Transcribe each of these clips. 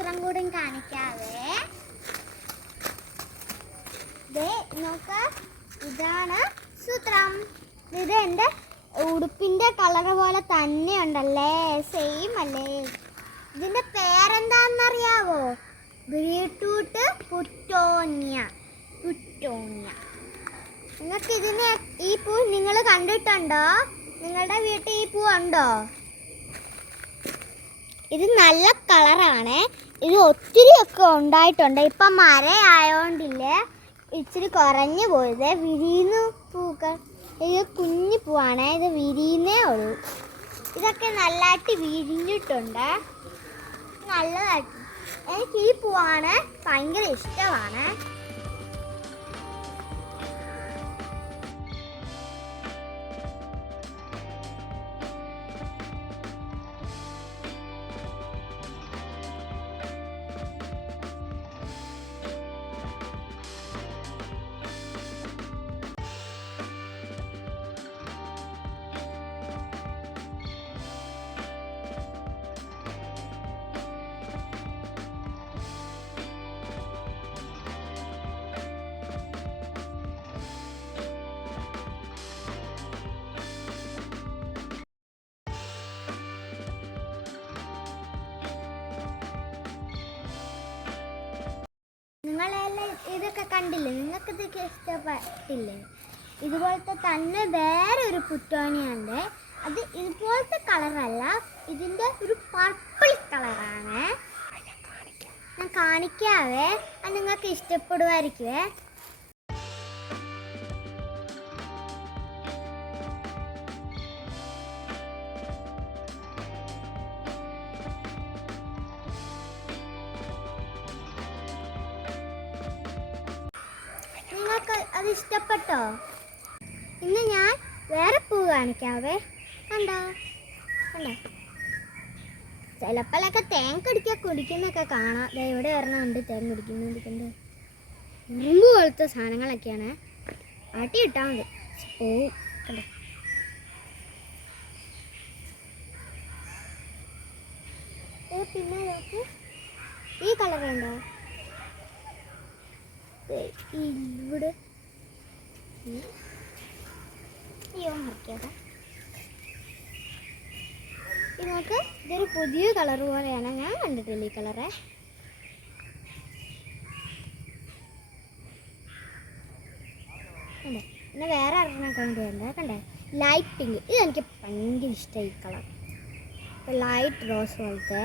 സൂത്രം കൂടി കാണിക്കാവേ. നോക്ക, ഇതാണ് സൂത്രം. ഇത് എൻ്റെ ഉടുപ്പിൻ്റെ കളർ പോലെ തന്നെ ഉണ്ടല്ലേ, സെയിം അല്ലേ. ഇതിൻ്റെ പേരെന്താണെന്നറിയാവോ? ബീട്രൂട്ട് പുറ്റോന്യ. നിങ്ങൾക്ക് ഈ പൂ നിങ്ങൾ കണ്ടിട്ടുണ്ടോ? നിങ്ങളുടെ വീട്ടിൽ ഈ പൂ ഉണ്ടോ? ഇത് നല്ല കളറാണ്. ഇത് ഒത്തിരിയൊക്കെ ഉണ്ടായിട്ടുണ്ട്. ഇപ്പം മഴയായോണ്ടില്ലേ ഇച്ചിരി കുറഞ്ഞു പോയത്. വിരിയുന്നു പൂക്കൾ. ഇത് കുഞ്ഞു പൂവാണ്. ഇത് വിരിയുന്നേ ഉള്ളൂ. ഇതൊക്കെ നല്ലതായിട്ട് വിരിഞ്ഞിട്ടുണ്ട്. നല്ലതായിട്ട് എനിക്ക് ഈ പൂവാണ് ഭയങ്കര ഇഷ്ടമാണ്. നിങ്ങളെല്ലാം ഇതൊക്കെ കണ്ടില്ലേ? നിങ്ങൾക്ക് ഇതൊക്കെ ഇഷ്ടപ്പെട്ടില്ലേ? ഇതുപോലത്തെ തന്നെ വേറെ ഒരു പുറ്റോനിയുണ്ട്. അത് ഇതുപോലത്തെ കളറല്ല, ഇതിൻ്റെ ഒരു പർപ്പിൾ കളറാണ്. ഞാൻ കാണിക്കാവേ. അത് നിങ്ങൾക്ക് ഇഷ്ടപ്പെടുമായിരിക്കുവേ. നിങ്ങൾക്ക് അത് ഇഷ്ടപ്പെട്ടോ? ഇന്ന് ഞാൻ വേറെ പൂ കാണിക്കാവേ. കണ്ടോ? ചിലപ്പോഴൊക്കെ തേൻ കടിക്കാൻ കുടിക്കുന്നൊക്കെ കാണാം. ഇവിടെ വരണമുണ്ട് തേൻ കുടിക്കുന്നത്. കണ്ടോ? ഉറുമ്പ് പോലത്തെ സാധനങ്ങളൊക്കെയാണ്. ആട്ടി ഇട്ടാൽ മതി പോവും. കണ്ടോ? പിന്നെ നോക്ക്, ഈ കളറുണ്ടോ? ഇവിടെ നോക്ക്, ഇതൊരു പുതിയ കളർ പോലെയാണ്. ഞാൻ കണ്ടിട്ടില്ല ഈ കളറ്. കണ്ടേ? പിന്നെ വേറെ ഒരെണ്ണം കണ്ടുവരുന്നത് കണ്ടേ, ലൈറ്റ് പിങ്ക്. ഇതെനിക്ക് ഭയങ്കര ഇഷ്ടമായി ഈ കളർ. ലൈറ്റ് റോസ് പോലത്തെ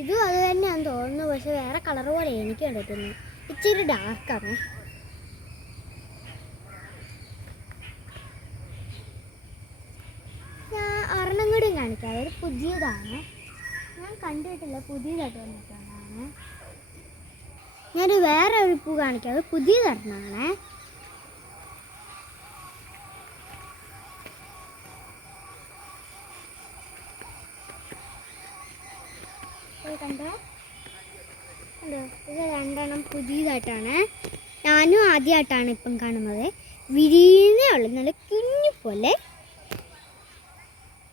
ഇതും അത് തന്നെയാണെന്ന് തോന്നുന്നു. പക്ഷെ വേറെ കളർ പോലെ എനിക്ക് കണ്ടിട്ടുണ്ട്. ഇച്ചിരി ഡാർക്കാണ്. ഞാൻ ഒരെണ്ണം കൂടി കാണിക്കാം. അതൊരു പുതിയതാണ്. ഞാൻ കണ്ടിട്ടില്ല, പുതിയതായിട്ട് വന്നിട്ടുള്ളതാണ്. ഞാനൊരു വേറെ ഒരു പൂ കാണിക്കാം. അത് പുതിയതൊരെണ്ണമാണ്. കണ്ടോ? ഇത് രണ്ടെണ്ണം പുതിയതായിട്ടാണ്. ഞാനും ആദ്യമായിട്ടാണ് ഇപ്പം കാണുന്നത്. വിരിയുന്നേ ഉള്ളു, നല്ല കുഞ്ഞു പോലെ.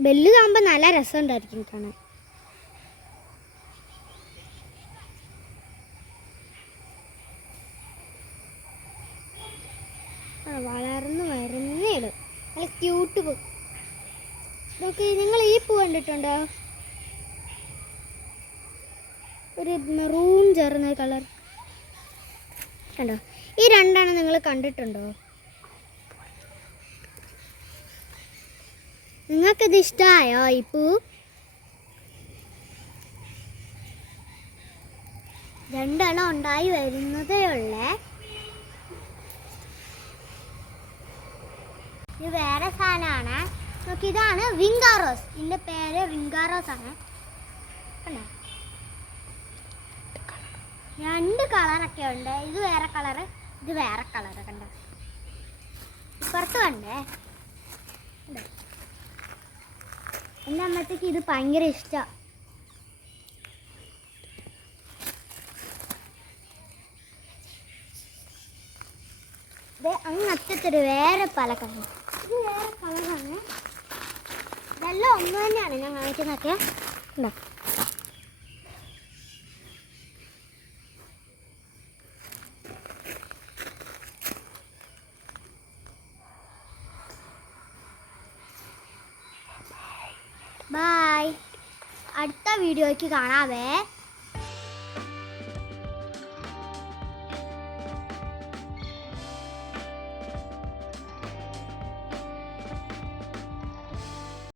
വലുതാകുമ്പോൾ നല്ല രസമുണ്ടായിരിക്കും കാണാൻ. വളർന്ന് വരുന്നേ ഉള്ളു, നല്ല ക്യൂട്ട് പൂ. നോക്കി, നിങ്ങൾ ഈ പൂ കണ്ടിട്ടുണ്ടോ? ഒരു മെറൂൺ ചേർന്ന കളർ കണ്ടോ? ഈ രണ്ടെണ്ണം നിങ്ങൾ കണ്ടിട്ടുണ്ടോ? നിങ്ങൾക്കിത് ഇഷ്ടമായോ ഈ പൂ? രണ്ടെണ്ണം ഉണ്ടായി വരുന്നതേ ഉള്ളേ. ഇത് വേറെ സാധനമാണ്. നോക്കി, ഇതാണ് വിങ്കാറോസ്. ഇതിൻ്റെ പേര് വിങ്കാറോസ് ആണ്. കണ്ടോ? രണ്ട് കളറൊക്കെ ഉണ്ട്. ഇത് വേറെ കളറ്, ഇത് വേറെ കളറ്. കണ്ടോ? ഇപ്പുറത്ത് കണ്ടേ? എൻ്റെ അമ്മത്തേക്ക് ഇത് ഭയങ്കര ഇഷ്ടമാണ്. അങ്ങ് അറ്റത്തൊരു വേറെ പല കളർ. ഇത് വേറെ കളറാണ്. ഇതെല്ലാം ഒന്ന് തന്നെയാണ് ഞാൻ കാണിക്കുന്നതൊക്കെ. ഉണ്ടോ? അടുത്ത വീഡിയോയ്ക്ക് കാണാവേ.